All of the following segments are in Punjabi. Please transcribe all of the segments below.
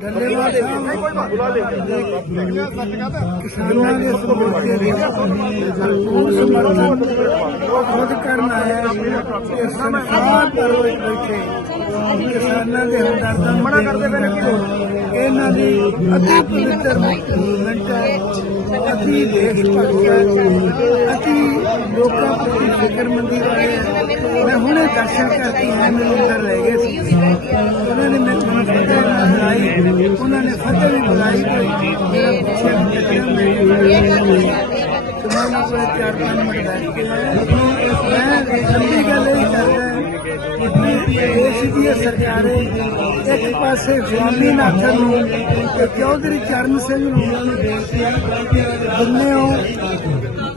ਡੱਲੇਵਾਲ ਸਾਹਿਬ ਕਿਸਾਨਾਂ ਦੇ ਸਮੋਸੇ ਦੇ ਭਰਪੂਰ ਸਮਰਥਨ ਖੁਦ ਕਰਨ ਆਇਆ ਕਿ ਸਰਕਾਰ ਪਰ ਵਿੱਚ ਬੈਠੇ ਕਿਸਾਨਾਂ ਦੇ ਹਮਦਰਦਾਂ ਨੂੰ ਮਨਾ ਕਰਦੇ ਪਏ ਇਹਨਾਂ ਦੀ ਅਤੀ ਪਵਿੱਤਰ ਮੂਵਮੈਂਟ ਹੈ ਅਤੀ ਦੇਸ਼ ਭਗਤ ਹੈ ਅਤੀ ਲੋਕਾਂ ਪ੍ਰਤੀ ਫਿਕਰਮੰਦੀ ਵਾਲੇ ਹੈ ਮੈਂ ਹੁਣੇ ਦਰਸ਼ਨ ਕਰਕੇ ਆਇਆ ਮੈਨੂੰ ਅੰਦਰ ਲੈ ਗਏ ਸੀ। ਉਹਨਾਂ ਨੇ ਮੈਨੂੰ ਫਤਿਹ ਨਾਲ ਬੁਲਾਈ, ਉਹਨਾਂ ਨੇ ਫਤਿਹ ਵੀ ਬੁਲਾਈ ਤੇ ਮੇਰਾ ਪਿੱਛੇ ਨਿਕਲਿਆ ਮੈਂ ਦੇਸ਼ ਦੀ ਇਹ ਸਰਕਾਰੇ ਇੱਕ ਪਾਸੇ ਗੁਲਾਮੀ ਨਾਥਨ ਨੂੰ ਤੇ ਚੌਧਰੀ ਚਰਨ ਸਿੰਘ ਨੂੰ ਦੁਨੀਓ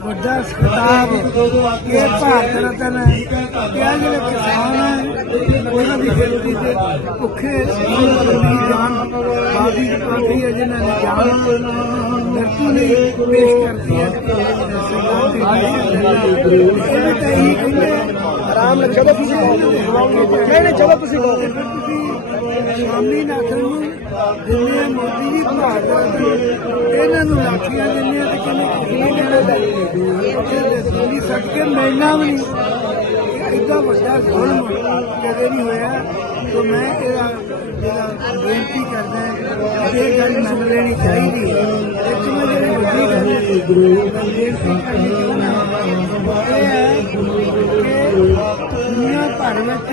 ਵੱਡਾ ਖਿਤਾਬ ਇਹ ਭਾਰਤ ਰਤਨ ਹੈ ਕਿ ਆ ਜਿਹੜੇ ਕਿਸਾਨ ਹੈ ਉਹਨਾਂ ਦੀ ਗਿਣਤੀ ਤੇ ਭੁੱਖੇ ਦੀ ਜਾਨ ਬਾਦੀ ਕਾਫੀ ਹੈ ਜਿਨ੍ਹਾਂ ਨੇ ਜਾਨ ਮਰਤੂ ਨਹੀਂ ਪੇਸ਼ ਕਰਤੀ ਹੈ ਸਰਕਾਰ ਦੀ ਇਹ ਤਾਂ ਇਹੀ ਕਹਿੰਦੇ ਆਰਾਮ ਨਾਲ ਚਲੋ ਤੁਸੀਂ। ਨਹੀਂ ਨਹੀਂ, ਚਲੋ ਤੁਸੀਂ ਸ਼ਾਮੀ ਨਾਥਨ ਨੂੰ ਦਿੰਦੇ ਆ ਮੋਦੀ ਜੀ ਭਾਰਤ ਇਹਨਾਂ ਨੂੰ ਲਾਠੀਆਂ ਦਿੰਦੇ ਆ ਤੇ ਕਹਿੰਦੇ ਕੁਝ ਦੇਣਾ ਚਾਹੀਦਾ ਉੱਥੇ ਦੇਸੀ ਸੱਟ ਵੀ ਨਹੀਂ। ਵੱਡਾ ਜ਼ੁਲਮ ਕਦੇ ਨਹੀਂ ਹੋਇਆ। ਤਾਂ ਮੈਂ ਇਹਦਾ ਜਿਹੜਾ ਬੇਨਤੀ ਕਰਦਾ ਕਿ ਇਹ ਗੱਲ ਮੰਨ ਲੈਣੀ ਚਾਹੀਦੀ ਹੈ। ਇੱਕ ਮੈਂ ਜਿਹੜੀ ਵੱਡੀ ਗੱਲ ਹੈ ਬੇਨਤੀ ਕਰਨੀ ਚਾਹੁੰਦਾ ਇਹ ਹੈ ਦੁਨੀਆ ਭਰ ਵਿੱਚ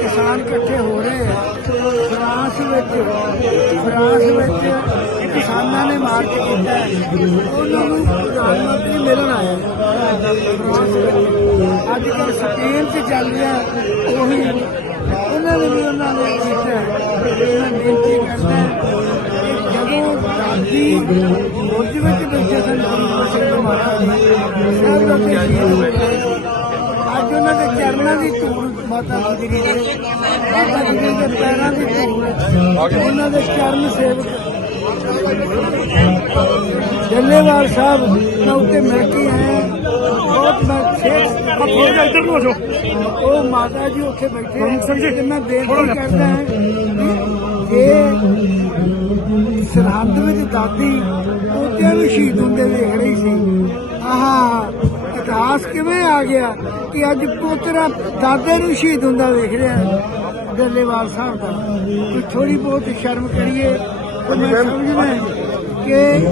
ਕਿਸਾਨ ਇਕੱਠੇ ਹੋ ਰਹੇ ਆ। ਫਰਾਂਸ ਵਿੱਚ ਫਰਾਂਸ ਵਿੱਚ ਕਿਸਾਨਾਂ ਨੇ ਮਾਰਚ ਕੀਤਾ ਉਹਨਾਂ ਨੂੰ ਪ੍ਰਧਾਨ ਮੰਤਰੀ ਮਿਲਣ ਆਇਆ ਅੱਜ ਕੱਲ੍ਹ ਸਪੇਨ 'ਚ ਚੱਲ ਰਿਹਾ ਉਹੀ ਉਹਨਾਂ ਨੇ ਵੀ ਉਹਨਾਂ ਨੇ ਕੀਤਾ ਮੈਂ ਬੇਨਤੀ ਕਰਦਾ ਜਦੋਂ ਦਾਦੀ ਬੁਰਜ ਵਿੱਚ ਬੈਠੇ ਸਨ ਸਿੰਘ ਮਹਾਰਾਜ ਸਾਹਿਬ ਦਾ ਚਰਨਾਂ ਦੀ ਧੂੜ ਮਾਤਾ ਗੁਜਰੀ ਦੇ ਮਾਤਾ ਗੁਜਰੀ ਦੇ ਪੈਰਾਂ ਦੀ ਧੂੜ ਉਹਨਾਂ ਦੇ ਚਰਨ ਸੇਵਕ। ਜੱਲੇਵਾਲ ਸਾਹਿਬ ਮੈਂ ਉੱਤੇ ਮਿਲ ਕੇ ਆਇਆ ਬਹੁਤ ਮੈਂ ਛੇਕ ਥੋੜਾ ਜਿਹਾ ਇੱਧਰ ਨੂੰ ਜਾਓ। ਉਹ ਮਾਤਾ ਜੀ ਉੱਥੇ ਬੈਠੇ ਤੇ ਮੈਂ ਬੇਨਤੀ ਕਰਦਾ ਹਾਂ ਕਿ ਇਹ ਸਰਹੰਦ ਵਿੱਚ ਦਾਦੀ ਪੋਤਿਆਂ ਨੂੰ ਸ਼ਹੀਦ ਹੁੰਦੇ ਵੇਖ ਰਹੀ ਸੀ। ਆਹਾ ਇਤਿਹਾਸ ਕਿਵੇਂ ਆ ਗਿਆ? ਕਿ ਅੱਜ ਪੋਤਰਾ ਦਾਦੇ ਨੂੰ ਸ਼ਹੀਦ ਹੁੰਦਾ ਵੇਖ ਰਿਹਾ ਗੱਲੇਵਾਲ ਸਾਹਿਬ ਦਾ। ਕੋਈ ਥੋੜੀ ਬਹੁਤ ਸ਼ਰਮ ਕਰੀਏ ਤੇ ਮੈਂ ਸਮਝਦਾ ਕਿ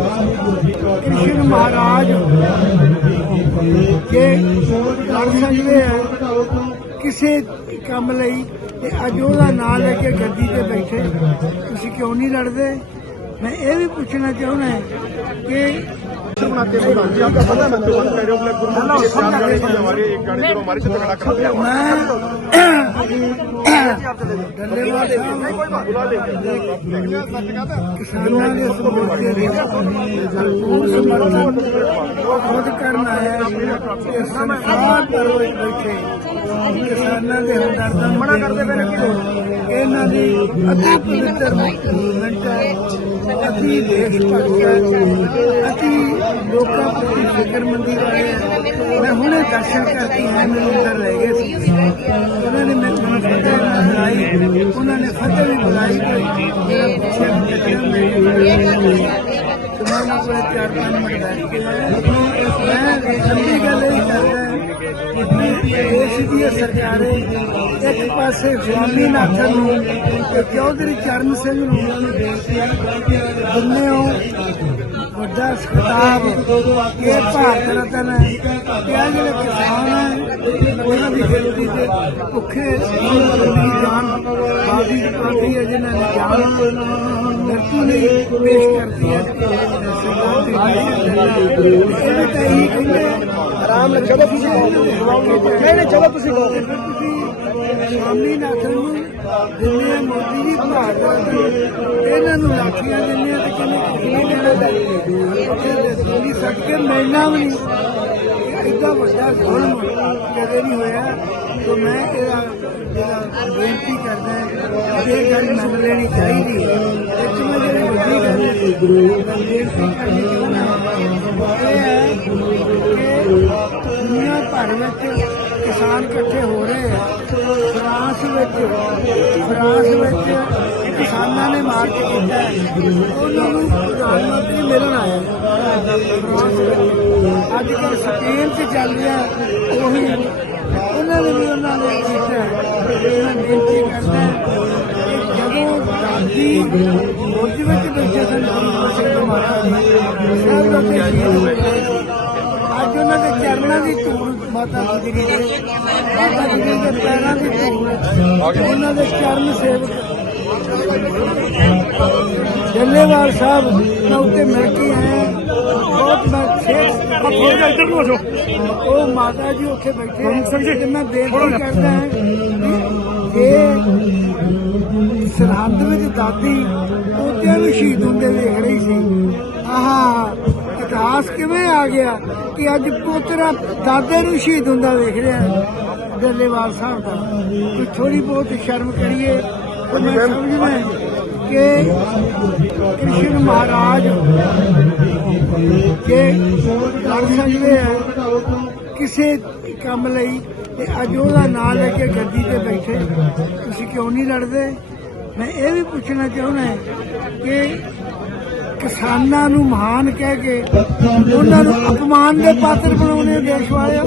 ਕ੍ਰਿਸ਼ਨ ਮਹਾਰਾਜ ਕਿ ਲੜ ਸਕਦੇ ਆ ਕਿਸੇ ਕੰਮ ਲਈ ਤੇ ਅੱਜ ਉਹਦਾ ਨਾਂ ਲੈ ਕੇ ਗੱਦੀ ਤੇ ਬੈਠੇ। ਤੁਸੀਂ ਕਿਉਂ ਨਹੀਂ ਲੜਦੇ? ਮੈਂ ਇਹ ਵੀ ਪੁੱਛਣਾ ਚਾਹੁੰਦਾ ਕਿ बनाते हैं जी आपका पता है मैं तो कह रहा हूँ गुरु के चार गाड़ी की हमारे एक गाड़ी को हमारे से तगड़ा कर दिया ਘਰ ਚਲੇ ਹੈ। ਇਹ ਕਰਦੇ ਦੇਸ਼ ਭਗਤ ਹੈ। ਅਤੀ ਲੋਕਾਂ ਪ੍ਰਤੀ ਫਿਕਰਮੰਦੀ ਵਾਲੇ ਮੈਂ ਹੁਣੇ ਦਰਸ਼ਨ ਕਰਕੇ ਮੈਨੂੰ ਅੰਦਰ ਗਏ ਸੀ। ਉਹਨਾਂ ਨੇ ਉਹਨਾਂ ਨੇ ਫਤਿਹ ਵੀ ਬੁਲਾਈ ਤੇ ਮੇਰਾ ਪਿੱਛੇ ਨਿਕਲਿਆ ਮੈਂ ਉਹਨਾਂ ਕੋਲ ਚਾਰ ਪੰਜ ਮਿੰਟ ਬੈਠ ਕੇ ਮੈਂ ਲੰਬੀ ਗੱਲ ਇਹ ਕਰਦਾ ਦੇਸ਼ ਦੀ ਇਹ ਇੱਕ ਪਾਸੇ ਗੁਲਾਮੀ ਨਾਥਨ ਨੂੰ ਤੇ ਚੌਧਰੀ ਚਰਨ ਸਿੰਘ ਨੂੰ ਦੁਨੀਓ ਵੱਡਾ ਖਿਤਾਬ ਇਹ ਭਾਰਤ ਰਤਨ ਹੈ ਕਿ ਆ ਜਿਹੜੇ ਕਿਸਾਨ ਹੈ ਉਹਨਾਂ ਦੀ ਗਿਣਤੀ ਤੇ ਭੁੱਖੇ ਦੀ ਜਾਨ ਬਾਦੀ ਕਾਫੀ ਹੈ ਜਿਨ੍ਹਾਂ ਨੇ ਜਾਨ ਮਰਤੂ ਨਹੀਂ ਪੇਸ਼ ਕਰਤੀ ਹੈ ਸਰਕਾਰ ਦੀ ਇਹ ਤਾਂ ਇਹੀ ਕਹਿੰਦੇ ਆਰਾਮ ਨਾਲ ਚਲੋ ਤੁਸੀਂ ਨਹੀਂ ਨਹੀਂ, ਚਲੋ ਤੁਸੀਂ ਸ਼ਾਮੀ ਨਾਥਨ ਨੂੰ ਦਿੰਦੇ ਆ ਮੋਦੀ ਜੀ ਭਾਰਤ ਰਤਨ ਇਹਨਾਂ ਨੂੰ ਲਾਠੀਆਂ ਦਿੰਦੇ ਆ ਤੇ ਕਹਿੰਦੇ ਕੁਝ ਦੇਣਾ ਚਾਹੀਦਾ ਉੱਥੇ ਦੇਸੀ ਸੱਟ ਕੇ ਮਿਲਣਾ ਵੀ ਨਹੀਂ। ਇੱਡਾ ਵੱਡਾ ਜ਼ੁਲਮ ਕਦੇ ਨਹੀਂ ਹੋਇਆ। ਤਾਂ ਮੈਂ ਇਹਦਾ ਜਿਹੜਾ ਬੇਨਤੀ ਕਰਦਾ ਹਾਂ ਇਹ ਗੱਲ ਮੰਨ ਲੈਣੀ ਚਾਹੀਦੀ ਹੈ। ਇੱਕ ਮੈਂ ਜਿਹੜੀ ਵੱਡੀ ਗੱਲ ਹੈ। ਬੇਨਤੀ ਕਰਨੀ ਚਾਹੁੰਦਾ ਇਹ ਹੈ ਕਿ ਦੁਨੀਆ ਭਰ ਵਿੱਚ ਕਿਸਾਨ ਇਕੱਠੇ ਹੋ ਰਹੇ ਆ। ਫਰਾਂਸ ਵਿੱਚ ਫਰਾਂਸ ਵਿੱਚ ਕਿਸਾਨਾਂ ਨੇ ਮਾਰਚ ਹੈ, ਉਹਨਾਂ ਨੂੰ ਪ੍ਰਧਾਨ ਮੰਤਰੀ ਮਿਲਣ ਆਇਆ ਅੱਜ ਕੱਲ੍ਹ ਸਪੇਨ 'ਚ ਚੱਲ ਰਿਹਾ ਉਹੀ ਉਹਨਾਂ ਨੇ ਵੀ ਉਹਨਾਂ ਨੇ ਕੀਤਾ ਹੈ। ਬੇਨਤੀ ਕਰਦਾ ਜਦੋਂ ਦਾਦੀ ਫੌਜ ਵਿੱਚ ਬੈਠੇ ਸਨ ਗੁਰੂ ਸਿੰਘ ਮਹਾਰਾਜ ਸਾਹਿਬ ਦਾ ਅੱਜ ਉਹਨਾਂ ਦੇ ਚਰਨਾਂ ਦੀ ਧੂੜ ਮਾਤਾ ਗੁਜਰੀ ਦੇ ਮਾਤਾ ਗੁਜਰੀ ਦੇ ਪੈਰਾਂ ਦੀ ਧੂੜ ਉਹਨਾਂ ਦੇ ਚਰਨ ਸੇਵਕ ਜੱਲੇਵਾਲ ਸਾਹਿਬ ਮੈਂ ਉੱਤੇ ਮਿਲ ਕੇ ਆਇਆ ਬਹੁਤ ਮੈਂ ਸ਼ੇਖ ਥੋੜਾ ਜਿਹਾ ਇੱਧਰ ਨੂੰ ਹੋ ਜਾਓ। ਉਹ ਮਾਤਾ ਜੀ ਉੱਥੇ ਬੈਠੇ ਆ ਤੇ ਮੈਂ ਬੇਨਤੀ ਕਰਦਾ ਹਾਂ ਕਿ ਇਹ ਸਰਹੰਦ ਵਿੱਚ ਦਾਦੀ ਪੋਤਿਆਂ ਵੀ ਸ਼ਹੀਦ ਹੁੰਦੇ ਵੇਖ ਰਹੀ ਸੀ ਆਹ ਇਤਿਹਾਸ ਕਿਵੇਂ ਆ ਗਿਆ ਕਿ ਅੱਜ ਪੋਤਰਾ ਦਾਦੇ ਨੂੰ ਸ਼ਹੀਦ ਹੁੰਦਾ ਵੇਖ ਰਿਹਾ ਡੱਲੇਵਾਲ ਸਾਹਿਬ ਦਾ। ਕੋਈ ਥੋੜੀ ਬਹੁਤ ਸ਼ਰਮ ਕਰੀਏ। ਕਿ ਕ੍ਰਿਸ਼ਨ ਮਹਾਰਾਜ ਕਿ ਕਰ ਸਕਦੇ ਆ ਕਿਸੇ ਕੰਮ ਲਈ ਤੇ ਅੱਜ ਉਹਦਾ ਨਾਂ ਲੈ ਕੇ ਗੱਦੀ ਤੇ ਬੈਠੇ। ਤੁਸੀਂ ਕਿਉਂ ਨਹੀਂ ਲੜਦੇ? ਮੈਂ ਇਹ ਵੀ ਪੁੱਛਣਾ ਚਾਹੁੰਦਾ ਕਿ ਕਿਸਾਨਾਂ ਨੂੰ ਮਹਾਨ ਕਹਿ ਕੇ ਉਹਨਾਂ ਨੂੰ ਅਪਮਾਨ ਦੇ ਪਾਤਰ ਬਣਾਉਣੇ ਦੇਸ਼ ਵਾਲਿਓ